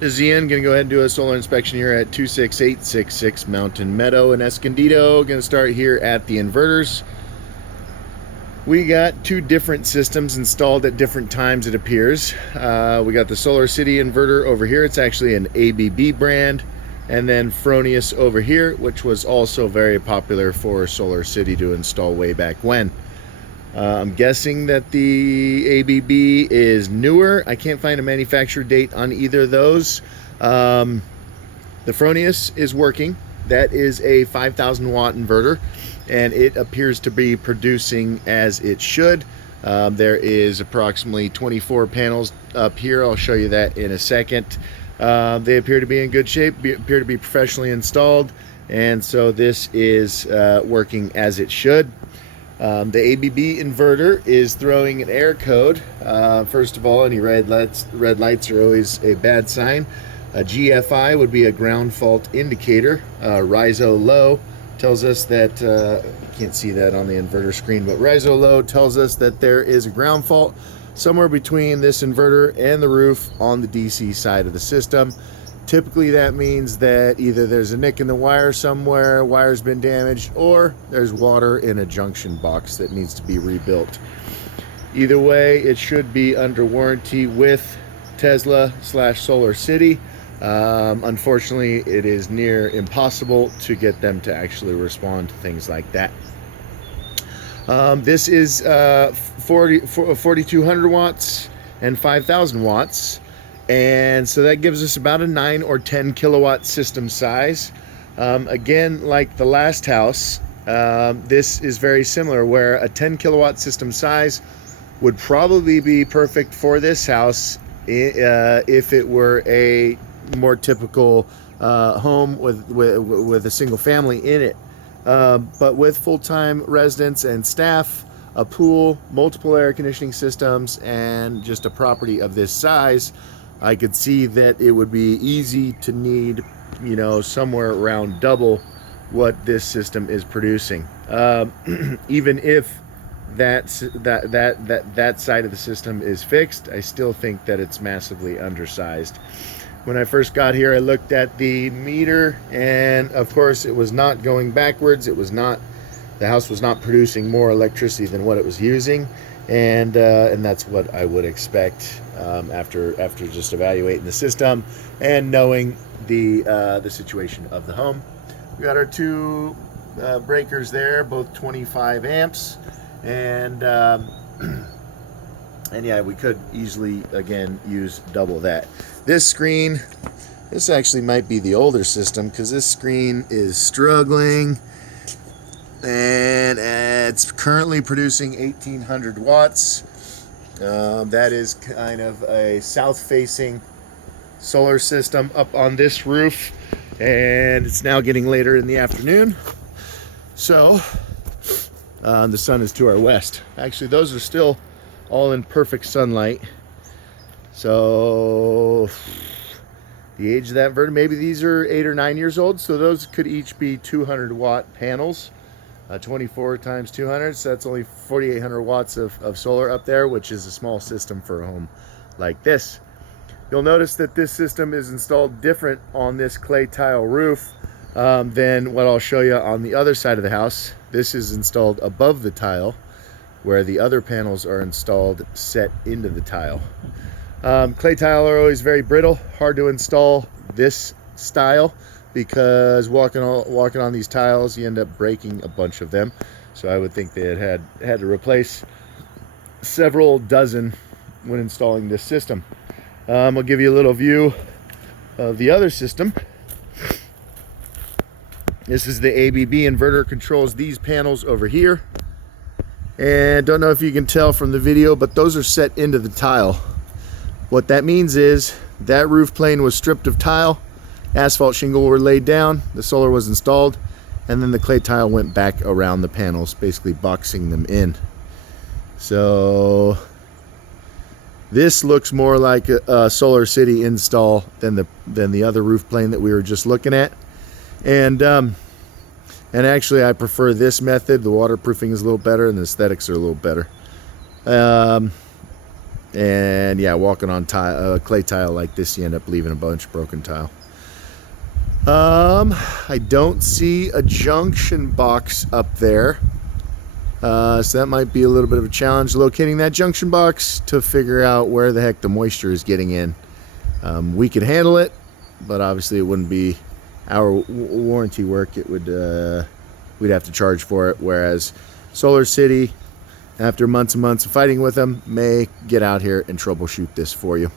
This is Ian. Going to go ahead and do a solar inspection here at 26866 Mountain Meadow in Escondido. Going to start here at the inverters. We got two different systems installed at different times, it appears. We got the Solar City inverter over here. It's actually an ABB brand. And then Fronius over here, which was also very popular for Solar City to install way back when. I'm guessing that the ABB is newer. I can't find a manufacturer date on either of those. The Fronius is working. That is a 5,000 watt inverter, and it appears to be producing as it should. There is approximately 24 panels up here. I'll show you that in a second. They appear to be in good shape, appear to be professionally installed, and so this is working as it should. The ABB inverter is throwing an error code. First of all, any red lights are always a bad sign. A GFI would be a ground fault indicator. RISO low tells us that, you can't see that on the inverter screen, but RISO low tells us that there is a ground fault somewhere between this inverter and the roof on the DC side of the system. Typically that means that either there's a nick in the wire somewhere, wire's been damaged, or there's water in a junction box that needs to be rebuilt. Either way, it should be under warranty with Tesla/Solar City. Unfortunately, it is near impossible to get them to actually respond to things like that. This is 4,200 watts and 5,000 watts. And so that gives us about a 9 or 10 kilowatt system size. Again, like the last house, this is very similar, where a 10 kilowatt system size would probably be perfect for this house if it were a more typical home with a single family in it. But with full-time residents and staff, a pool, multiple air conditioning systems, and just a property of this size, I could see that it would be easy to need, you know, somewhere around double what this system is producing. Even if that side of the system is fixed, I still think that it's massively undersized. When I first got here, I looked at the meter, and of course it was not going backwards. It was not, the house was not producing more electricity than what it was using. And that's what I would expect after just evaluating the system and knowing the situation of the home. We got our two breakers there, both 25 amps, and yeah, we could easily again use double that. This screen, this actually might be the older system, because this screen is struggling. And it's currently producing 1,800 watts. That is kind of a south-facing solar system up on this roof, and it's now getting later in the afternoon, so the sun is to our west. Actually, those are still all in perfect sunlight. So the age of that inverter, maybe these are 8 or 9 years old, so those could each be 200 watt panels. 24 times 200, so that's only 4,800 watts of solar up there, which is a small system for a home like this. You'll notice that this system is installed different on this clay tile roof than what I'll show you on the other side of the house. This is installed above the tile, where the other panels are installed set into the tile. Clay tile are always very brittle, hard to install this style, because walking on these tiles, you end up breaking a bunch of them. So I would think they had to replace several dozen when installing this system. I'll give you a little view of the other system. This is the ABB inverter, controls these panels over here. And don't know if you can tell from the video, but those are set into the tile. What that means is that roof plane was stripped of tile, asphalt shingle were laid down, the solar was installed, and then the clay tile went back around the panels, basically boxing them in. So this looks more like a Solar City install than the other roof plane that we were just looking at. And actually I prefer this method. The waterproofing is a little better and the aesthetics are a little better. And yeah, walking on tile, clay tile like this, you end up leaving a bunch of broken tile. I don't see a junction box up there. So that might be a little bit of a challenge locating that junction box to figure out where the heck the moisture is getting in. We could handle it, but obviously it wouldn't be our warranty work. It would we'd have to charge for it, whereas Solar City, after months and months of fighting with them, may get out here and troubleshoot this for you.